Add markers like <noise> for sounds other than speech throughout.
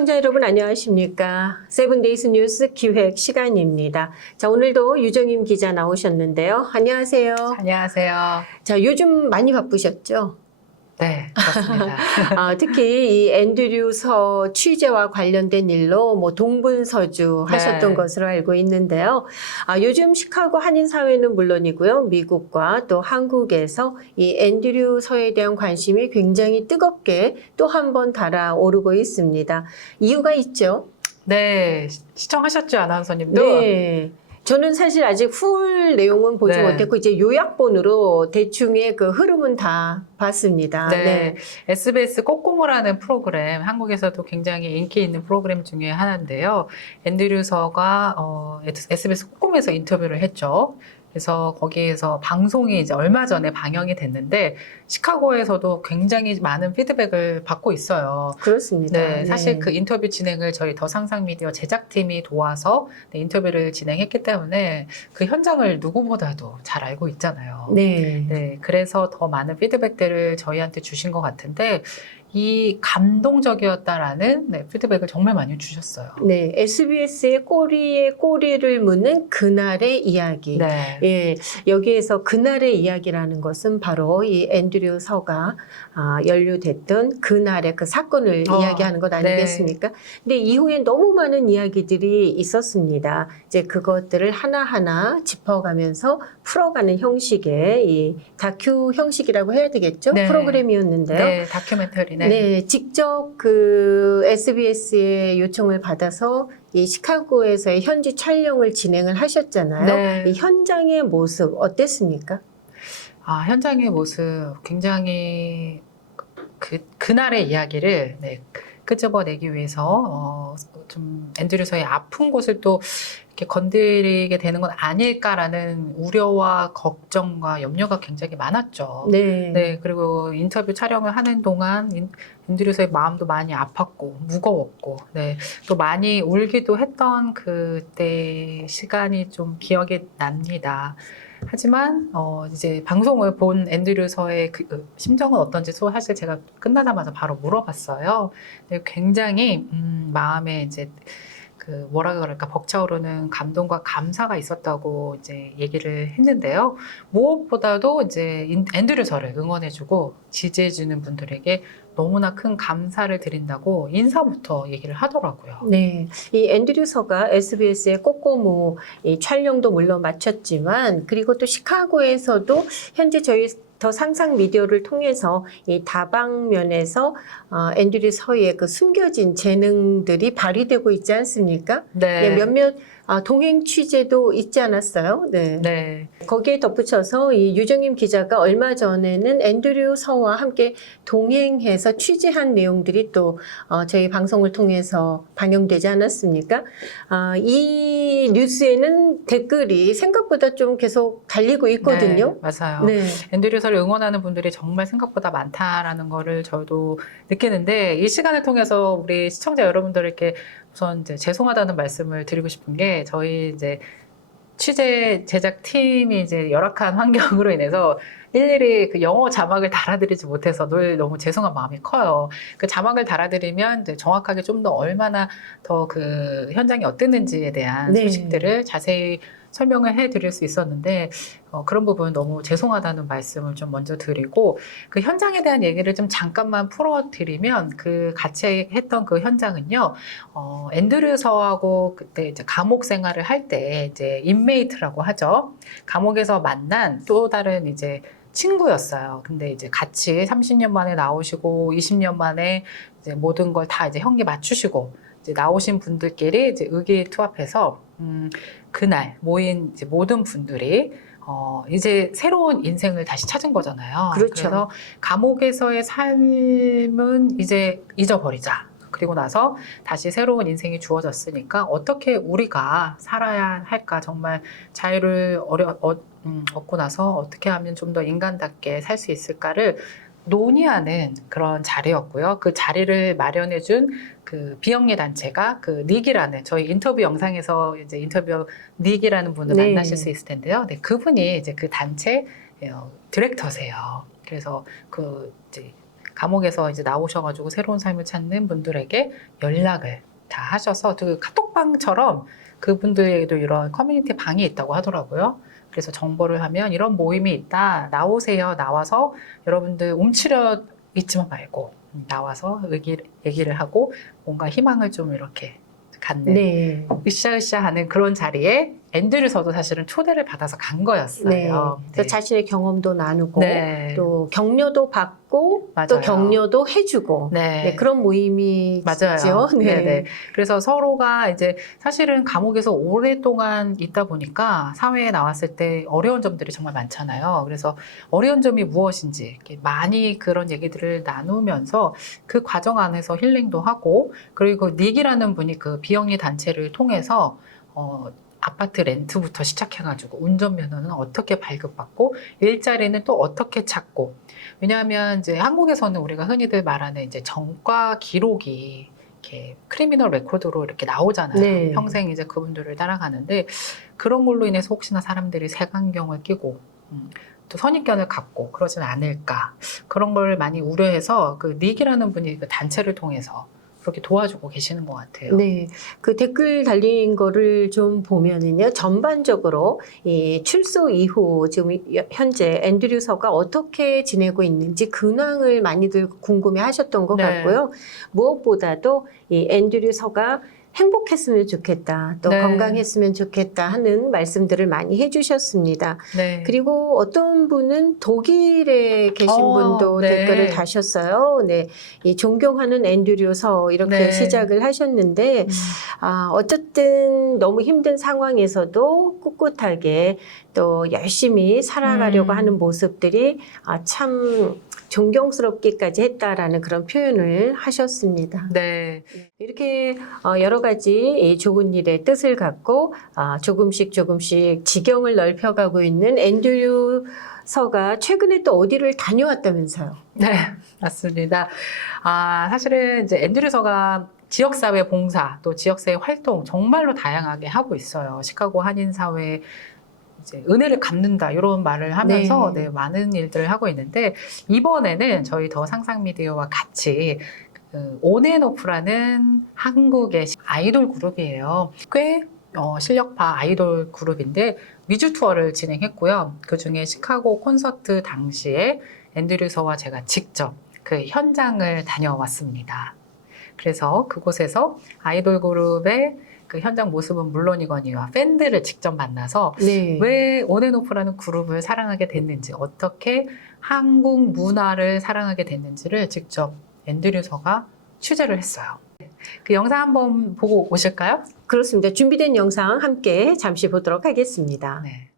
시청자 여러분 안녕하십니까? 세븐데이스 뉴스 기획 시간입니다. 자, 오늘도 유정임 기자 나오셨는데요. 안녕하세요. 안녕하세요. 자, 요즘 많이 바쁘셨죠? 네, 그렇습니다. <laughs> 아, 특히 이 앤드류 서 취재와 관련된 일로 뭐 동분서주 네. 하셨던 것으로 알고 있는데요. 아, 요즘 시카고 한인 사회는 물론이고요. 미국과 또 한국에서 이 앤드류 서에 대한 관심이 굉장히 뜨겁게 또 한 번 달아오르고 있습니다. 이유가 있죠. 네, 시- 시청하셨죠, 아나운서님도? 네. 저는 사실 아직 풀 내용은 보지 네. 못했고 이제 요약본으로 대충의 그 흐름은 다 봤습니다. 네. SBS 꼬꼬모라는 프로그램, 한국에서도 굉장히 인기 있는 프로그램 중에 하나인데요. 앤드류 서가 어, SBS 꼬꼬모에서 인터뷰를 했죠. 그래서 거기에서 방송이 이제 얼마 전에 방영이 됐는데 시카고에서도 굉장히 많은 피드백을 받고 있어요. 그렇습니다. 네, 사실 그 인터뷰 진행을 저희 더 상상 미디어 제작팀이 도와서 네, 인터뷰를 진행했기 때문에 그 현장을 누구보다도 잘 알고 있잖아요. 네. 네, 그래서 더 많은 피드백들을 저희한테 주신 것 같은데 이 감동적이었다라는 네, 피드백을 정말 많이 주셨어요. 네, SBS의 꼬리에 꼬리를 무는 그날의 이야기. 네. 예, 여기에서 그날의 이야기라는 것은 바로 이 앤드류 서가 아, 연루됐던 그날의 그 사건을 어, 이야기하는 것 아니겠습니까? 근데 이후에 너무 많은 이야기들이 있었습니다. 이제 그것들을 하나하나 짚어가면서 풀어가는 형식의 이 다큐 형식이라고 해야 되겠죠? 네. 프로그램이었는데요. 네, 다큐멘터리 네. 네. 직접 그 SBS의 요청을 받아서 이 시카고에서의 현지 촬영을 진행을 하셨잖아요. 네. 이 현장의 모습 어땠습니까? 아, 현장의 모습 굉장히 그, 그날의 이야기를 네, 끄집어내기 위해서 어, 좀 앤드류서의 아픈 곳을 또 이렇게 건드리게 되는 건 아닐까라는 우려와 걱정과 염려가 굉장히 많았죠. 네. 네, 그리고 인터뷰 촬영을 하는 동안 인- 앤드류서의 마음도 많이 아팠고 무거웠고, 네, 또 많이 울기도 했던 그때 시간이 좀 기억이 납니다. 하지만 어 이제 방송을 본 앤드류서의 그 어, 심정은 어떤지 소- 사실 제가 끝나자마자 바로 물어봤어요. 굉장히 음, 마음에 이제 그 뭐라 그럴까 벅차오르는 감동과 감사가 있었다고 이제 얘기를 했는데요. 무엇보다도 이제 인- 앤드류서를 응원해주고 지지해주는 분들에게 너무나 큰 감사를 드린다고 인사부터 얘기를 하더라고요. 네, 이 앤드류서가 SBS의 꼬꼬모 이 촬영도 물론 마쳤지만 그리고 또 시카고에서도 현재 저희 더 상상 미디어를 통해서 이 다방면에서 어, 앤드류 서의 그 숨겨진 재능들이 발휘되고 있지 않습니까? 네, 몇몇 아, 동행 취재도 있지 않았어요? 네. 네. 거기에 덧붙여서 이 유정임 기자가 얼마 전에는 앤드류 서와 함께 동행해서 취재한 내용들이 또 어, 저희 방송을 통해서 반영되지 않았습니까? 아, 이 뉴스에는 댓글이 생각보다 좀 계속 달리고 있거든요. 네, 맞아요. 네. 앤드류서를 응원하는 분들이 정말 생각보다 많다라는 거를 저도 느끼는데 이 시간을 통해서 우리 시청자 여러분들에게 우선 이제 죄송하다는 말씀을 드리고 싶은 게 저희 이제 취재 제작 팀이 이제 열악한 환경으로 인해서 일일이 그 영어 자막을 달아드리지 못해서 늘 너무 죄송한 마음이 커요. 그 자막을 달아드리면 정확하게 좀 더 얼마나 더 그 현장이 어땠는지에 대한 네. 소식들을 자세히 설명을 해드릴 수 있었는데 어, 그런 부분 너무 죄송하다는 말씀을 좀 먼저 드리고 그 현장에 대한 얘기를 좀 잠깐만 풀어드리면 그 같이 했던 그 현장은요 어, 앤드류서하고 그때 이제 감옥 생활을 할 때 이제 인메이트라고 하죠 감옥에서 만난 또 다른 이제 친구였어요. 근데 이제 같이 30년 만에 나오시고 20년 만에 모든 걸 다 이제 형기 맞추시고 이제 나오신 분들끼리 이제 의기투합해서 음, 그날 모인 이제 모든 분들이 어, 이제 새로운 인생을 다시 찾은 거잖아요. 그렇죠. 래서 감옥에서의 삶은 이제 잊어버리자. 그리고 나서 다시 새로운 인생이 주어졌으니까 어떻게 우리가 살아야 할까 정말 자유를 어려, 어, 음, 얻고 나서 어떻게 하면 좀 더 인간답게 살 수 있을까를 논의하는 그런 자리였고요. 그 자리를 마련해준 그 비영리 단체가 그 닉이라는 저희 인터뷰 영상에서 이제 인터뷰 닉이라는 분을 네. 만나실 수 있을 텐데요. 네, 그분이 이제 그 단체 어, 디렉터세요. 그래서 그 이제 감옥에서 이제 나오셔가지고 새로운 삶을 찾는 분들에게 연락을 다 하셔서 그 카톡방처럼 그분들에게도 이런 커뮤니티 방이 있다고 하더라고요. 그래서 정보를 하면 이런 모임이 있다. 나오세요. 나와서 여러분들 움츠려 있지만 말고 음, 나와서 얘기를, 얘기를 하고 뭔가 희망을 좀 이렇게 갖는 네. 으쌰으쌰 하는 그런 자리에 앤드류서도 사실은 초대를 받아서 간 거였어요. 네. 그래서 자신의 경험도 나누고 네. 또 격려도 받고 맞아요. 또 격려도 해주고 네. 네, 그런 모임이 맞아요. 네. 네. 네. 그래서 서로가 이제 사실은 감옥에서 오랫동안 있다 보니까 사회에 나왔을 때 어려운 점들이 정말 많잖아요. 그래서 어려운 점이 무엇인지 이렇게 많이 그런 얘기들을 나누면서 그 과정 안에서 힐링도 하고 그리고 닉이라는 분이 그 비영리 단체를 통해서 어, 아파트 렌트부터 시작해가지고 운전면허는 어떻게 발급받고 일자리는 또 어떻게 찾고 왜냐하면 이제 한국에서는 우리가 흔히들 말하는 이제 전과 기록이 이렇게 크리미널 레코드로 이렇게 나오잖아요. 네. 평생 이제 그분들을 따라가는데 그런 걸로 인해서 혹시나 사람들이 색안경을 끼고 음, 또 선입견을 갖고 그러진 않을까 그런 걸 많이 우려해서 그 닉이라는 분이 그 단체를 통해서 그렇게 도와주고 계시는 것 같아요. 네, 그 댓글 달린 거를 좀 보면은요, 전반적으로 이 출소 이후 지금 현재 앤드류서가 어떻게 지내고 있는지 근황을 많이들 궁금해 하셨던 것 네. 같고요. 무엇보다도 이 앤드류서가 행복했으면 좋겠다, 또 네. 건강했으면 좋겠다 하는 말씀들을 많이 해주셨습니다. 네. 그리고 어떤 분은 독일에 계신 어, 분도 네. 댓글을 다셨어요. 네, 이 존경하는 앤드류서 이렇게 네. 시작을 하셨는데 음, 아, 어쨌든 너무 힘든 상황에서도 꿋꿋하게 또 열심히 살아가려고 음. 하는 모습들이 아, 참 존경스럽기까지 했다라는 그런 표현을 하셨습니다. 네. 이렇게 어, 여러 가지 이 좋은 일의 뜻을 갖고 아, 조금씩 조금씩 지경을 넓혀가고 있는 앤드류 서가 최근에 또 어디를 다녀왔다면서요? 네, 맞습니다. 아, 사실은 이제 앤드류 서가 지역사회 봉사, 또 지역사회 활동 정말로 다양하게 하고 있어요. 시카고 한인사회 이제 은혜를 갚는다 이런 말을 하면서 네. 네. 많은 일들을 하고 있는데 이번에는 저희 더 상상 미디어와 같이 그 온앤오프라는 한국의 아이돌 그룹이에요. 꽤 어, 실력파 아이돌 그룹인데 위주 투어를 진행했고요. 그 중에 시카고 콘서트 당시에 앤드류서와 제가 직접 그 현장을 다녀왔습니다. 그래서 그곳에서 아이돌 그룹의 그 현장 모습은 물론이거니와 팬들을 직접 만나서 네. 왜 온앤오프라는 그룹을 사랑하게 됐는지 어떻게 한국 문화를 사랑하게 됐는지를 직접 앤드류서가 취재를 했어요. 그 영상 한번 보고 오실까요? 그렇습니다. 준비된 영상 함께 잠시 보도록 하겠습니다. 네.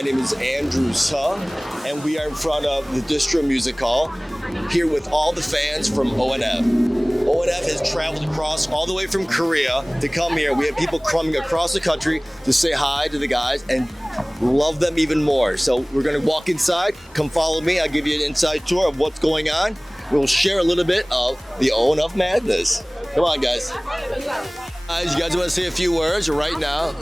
My name is Andrew Suh, and we are in front of the Distro Music Hall here with all the fans from ONF. ONF has traveled across all the way from Korea to come here. We have people coming across the country to say hi to the guys and love them even more. So we're gonna walk inside. Come follow me. I'll give you an inside tour of what's going on. We'll share a little bit of the ONF madness. Come on, guys. Guys, you guys want to say a few words right now?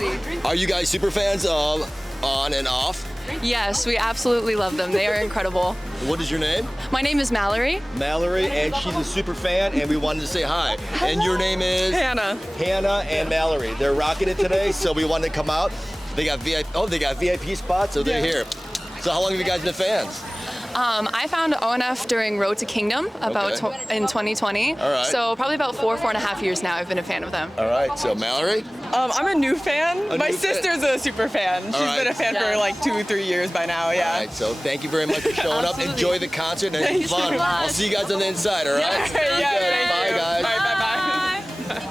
Are you guys super fans of On and Off? Yes, we absolutely love them. They are incredible. What is your name? My name is Mallory. Mallory, and she's a super fan, and we wanted to say hi. And your name is Hannah. Hannah and Mallory. They're rocking it today, so we wanted to come out. They got VIP. Oh, they got VIP spots, so they're here. So how long have you guys been fans? Um, I found ONF during Road to Kingdom about Okay. tw- in 2020. All right. So probably about four, four and a half years now. I've been a fan of them. All right. So Mallory. Um, I'm a new fan. A My new fan. sister's a super fan. She's right. been a fan Yeah. for like two, three years by now. Yeah. All right. So thank you very much for showing up. Enjoy the concert and have fun. so I'll see you guys on the inside. All right. Okay, yeah, Good. thank Bye, guys. Bye, bye, bye.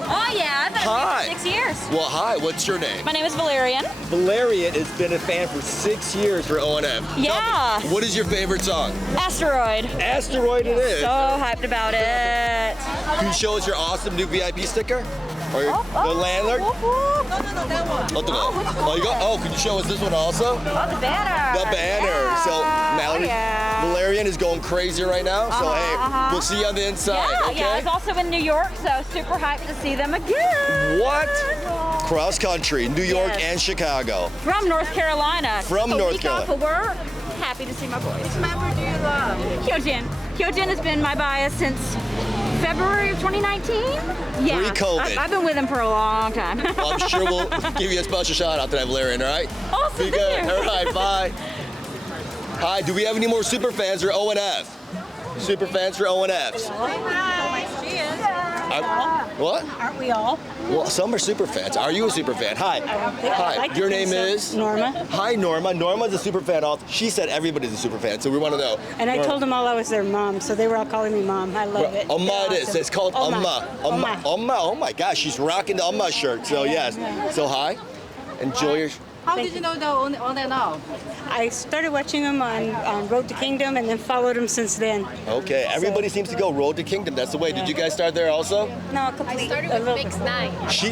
Oh yeah, I've been Hi. for six years. Well, hi. What's your name? My name is Valerian. Valerian has been a fan for six years for ONF. Tell me, Yeah. what is your favorite song? Asteroid. Asteroid it is. So hyped about it. Can you show us your awesome new VIP sticker? Or Oh, the oh, landlord? Whoop, whoop. No, no, no, that one. Oh, the Oh, oh you got? Oh, could you show us this one also? Oh, the banner. The banner. Yeah. So Mallory, Oh, yeah. Valerian is going crazy right now. So Uh-huh, hey, uh-huh. we'll see you on the inside. yeah, okay. yeah, I was also in New York, so super hyped to see them again. What? Cross country, New York Yes. and Chicago. From North Carolina. From a North week Carolina. Off of work. Happy to see my boys. Which member do you love? Hyojin. Hyojin has been my bias since February of 2019. Yeah. Pre-COVID. I've, I've been with him for a long time. <laughs> Well, I'm sure we'll give you a special shout out tonight, Valerian. All right. Awesome, Be good. All right. Bye. Hi. Do we have any more super fans for O and F? Super fans for O and Fs. I- What? Aren't we all? Well, some are super fans. Are you a super fan? Hi. Hi. Your name is? Norma. Hi, Norma. Norma's a super fan. Also, she said everybody's a super fan, so we want to know. And I told them all I was their mom, so they were all calling me mom. I love it. Amma They're it is. awesome. It's called. Amma. Amma. Amma. Oh my gosh, she's rocking the Amma shirt. So yes. So hi. Enjoy your. How Thank did you you. know the on, on and off? I started watching them on, on Road to Kingdom and then followed them since then. Okay, everybody seems to go Road to Kingdom. That's the way. Did you guys start there also? No, I complete. a little bit. She,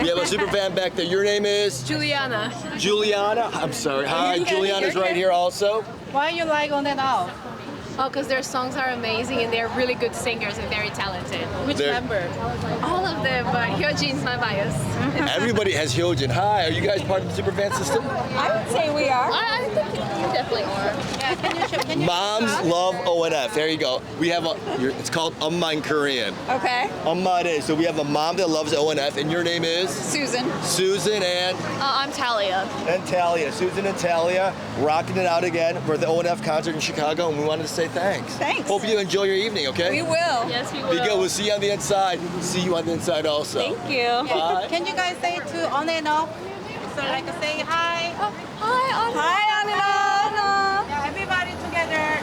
we have a super fan back there. Your name is Juliana. Juliana. I'm sorry. Hi, <laughs> Juliana's right here also. Why are you like on and off? Oh, because their songs are amazing and they're really good singers and very talented. Which They're- member? All of them, but Hyojin's my bias. <laughs> Everybody has Hyojin. Hi, are you guys part of the super fan system? I would say we are. I, I think you definitely are. Yeah, can you show? Can you Moms love ONF. There you go. We have a. you're- It's called Amma in Korean. Okay. Amma it is. So we have a mom that loves ONF, and your name is Susan. Susan and Uh, I'm Talia. and Talia. Susan and Talia rocking it out again for the ONF concert in Chicago, and we wanted to say thanks. Thanks. Hope you enjoy your evening. Okay. We will. Yes, we will. Be good. We'll see you on the inside. See you on the inside also. Thank you. Bye. Can you guys say to on and off? So like say hi. Oh, hi, I'm Hi, Anila. Yeah, everybody together.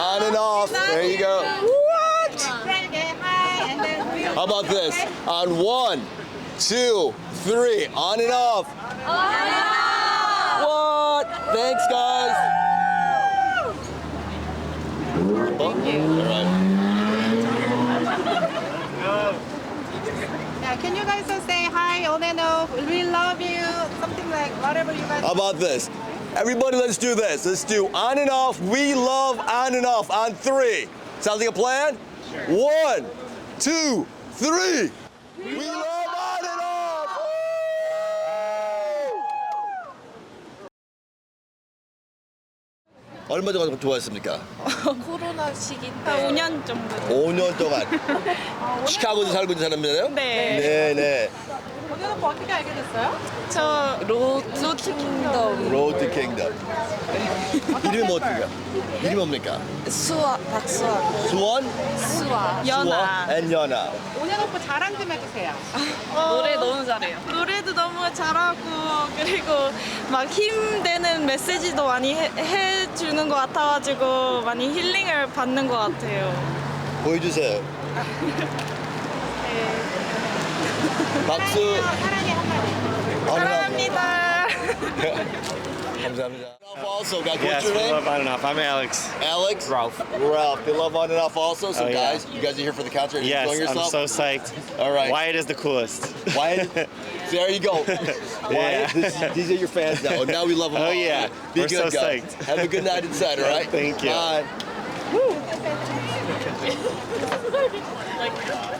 On and off. There you go. Try again. Hi, and then we. How about this? On one, two, three. On and off. What? Thanks, guys. Thank you. All right. Yeah, can you guys just say hi on and off? We love you. Something like whatever you guys. How about this? Everybody, let's do this. Let's do on and off. We love on and off on three. Sounds like a plan? One, two, three. We 얼마 동안 좋아했습니까? 코로나 시기 때 5년 정도. 5년 동안. <laughs> 시카고에서 살고 있는 사람이잖아요? 네. 네, 네. 오늘 뭐 어떻게 알게 됐어요? 저 로드 킹덤 로드 킹덤. 이름이 뭐 어떻게? 이름이 뭡니까? 수아 박수아 수원? 수아 수원? 연아 앤 연아. 오늘 오빠 자랑 좀 해주세요. <laughs> 노래 너무 잘해요. 노래도 너무 잘하고 그리고 막 힘되는 메시지도 많이 해, 해주는 것 같아가지고 많이 힐링을 받는 것 같아요. 보여주세요. <laughs> 박수. 사랑해 한마디. 사랑합니다. 감사합니다. Also, guys, what's Yes, your we name? love on and off. I'm Alex. Alex. Ralph. Ralph. They love on and off also. So, Oh, yeah. guys, you guys are here for the concert. and Yes, enjoying I'm yourself. so psyched. All right. Wyatt is the coolest. Wyatt. So <laughs> there you go. Wyatt, this, these are your fans now. Now we love them Oh, all. yeah. Be We're good, so guys. psyched. Have a good night inside, all right? <laughs> Thank you. Bye.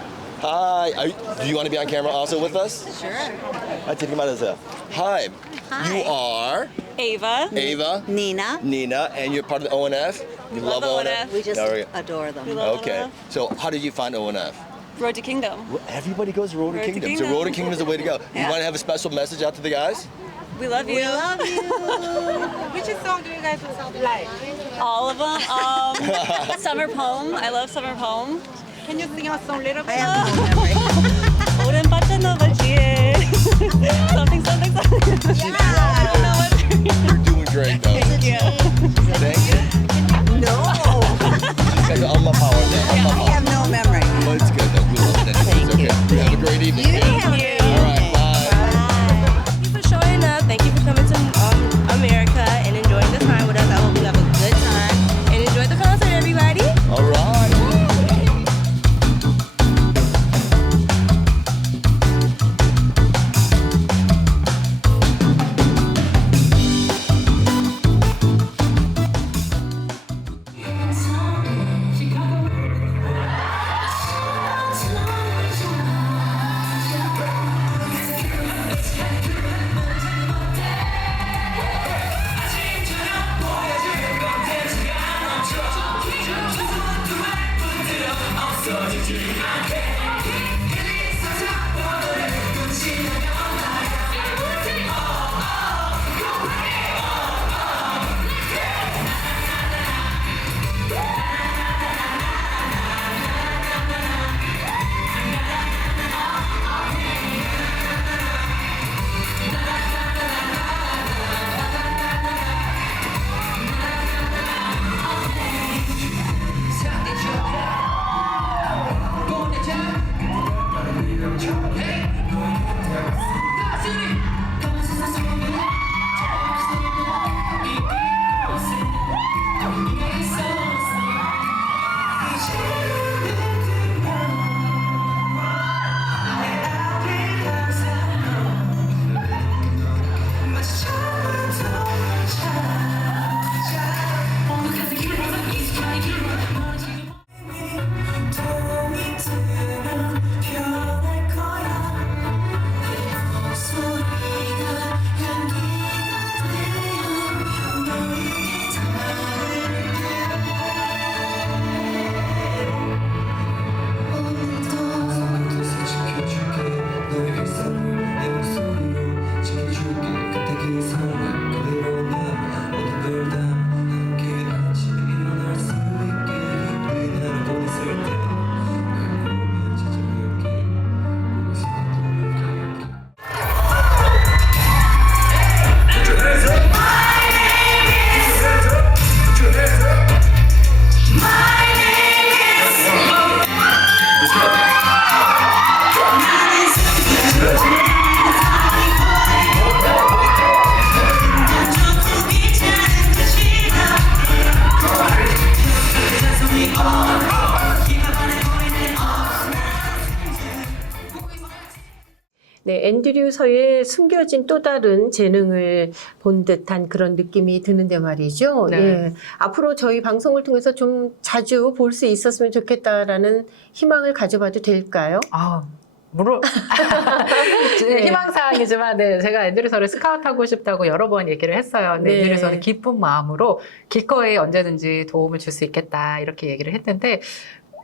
<laughs> Hi. Are you, do you want to be on camera also with us? Sure. Hi, take him out as a. Hi. Hi. You are Ava, Ava, Nina. Nina, and you're part of the ONF. You love, ONF. We just There we go. adore them. Okay. So how did you find ONF? Road to Kingdom. Well, Everybody goes Road to Road to Kingdom. Kingdom. So Road to Kingdom is the way to go. <laughs> You Yeah. want to have a special message out to the guys? We love you. We love you. <laughs> Which song do you guys like? All of them. Um, <laughs> summer poem. I love summer poem. Can you sing us a little I bit? have no memory. 오랜 빠져나갈지에 something something something. I don't know what. <laughs> You're doing great, though. Thank you. Thank you. No, You guys are on my power now. On my I power. have no memory. But it's good, though. We love it. Thank it's okay. you. You have a great evening. You man. have a you. great 없어지지 않게. 길이 사자 번호를 끊지 않아 네, 앤드류 서의 숨겨진 또 다른 재능을 본 듯한 그런 느낌이 드는데 말이죠. 네. 예. 앞으로 저희 방송을 통해서 좀 자주 볼 수 있었으면 좋겠다라는 희망을 가져봐도 될까요? 아, 물론 <laughs> 네. 희망사항이지만 네, 제가 앤드류서를 스카우트하고 싶다고 여러 번 얘기를 했어요. 근데 네. 앤드류서는 기쁜 마음으로 길거리에 언제든지 도움을 줄 수 있겠다 이렇게 얘기를 했는데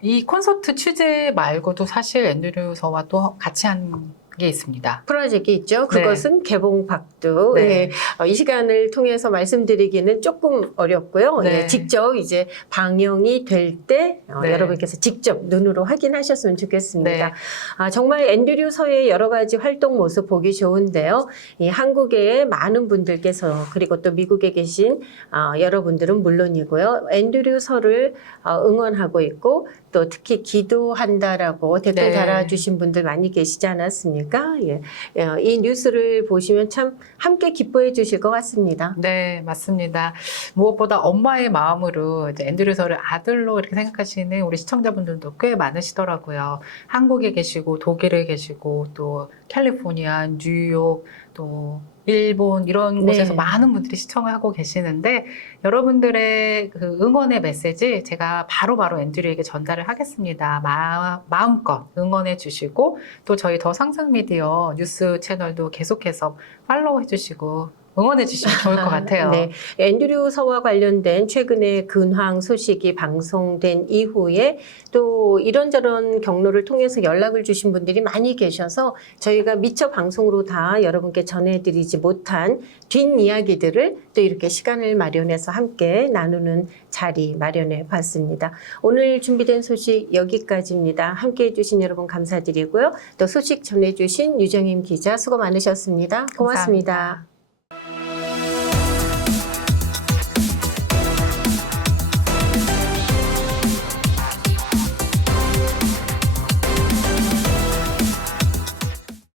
이 콘서트 취재 말고도 사실 앤드류서와 또 같이 한 게 있습니다. 프로젝트 있죠. 그것은 개봉 박두. 네. 예. 어, 이 시간을 통해서 말씀드리기는 조금 어렵고요. 네. 예, 직접 이제 방영이 될때 어, 네. 여러분께서 직접 눈으로 확인하셨으면 좋겠습니다. 네. 아, 정말 앤드류 서의 여러 가지 활동 모습 보기 좋은데요. 이 한국의 많은 분들께서 그리고 또 미국에 계신 아, 여러분들은 물론이고요. 앤드류 서를 어, 응원하고 있고 또 특히 기도한다라고 댓글 네. 달아주신 분들 많이 계시지 않았습니까? 예. 어, 이 뉴스를 보시면 참 함께 기뻐해 주실 것 같습니다. 네, 맞습니다. 무엇보다 엄마의 마음으로 이제 앤드류서를 아들로 이렇게 생각하시는 우리 시청자분들도 꽤 많으시더라고요. 한국에 계시고 독일에 계시고 또 캘리포니아, 뉴욕, 또 일본 이런 네. 곳에서 많은 분들이 시청을 하고 계시는데 여러분들의 그 응원의 메시지 제가 바로바로 앤드류에게 전달을 하겠습니다. 마, 마음껏 응원해 주시고 또 저희 더 상상 미디어 뉴스 채널도 계속해서 팔로우 해 주시고 응원해 주시면 좋을 것 <laughs> 같아요. 네. 앤드류 서와 관련된 최근의 근황 소식이 방송된 이후에 또 이런저런 경로를 통해서 연락을 주신 분들이 많이 계셔서 저희가 미처 방송으로 다 여러분께 전해드리지 못한 뒷이야기들을 또 이렇게 시간을 마련해서 함께 나누는 자리 마련해 봤습니다. 오늘 준비된 소식 여기까지입니다. 함께 해주신 여러분 감사드리고요. 또 소식 전해주신 유정임 기자 수고 많으셨습니다 고맙습니다. 감사합니다.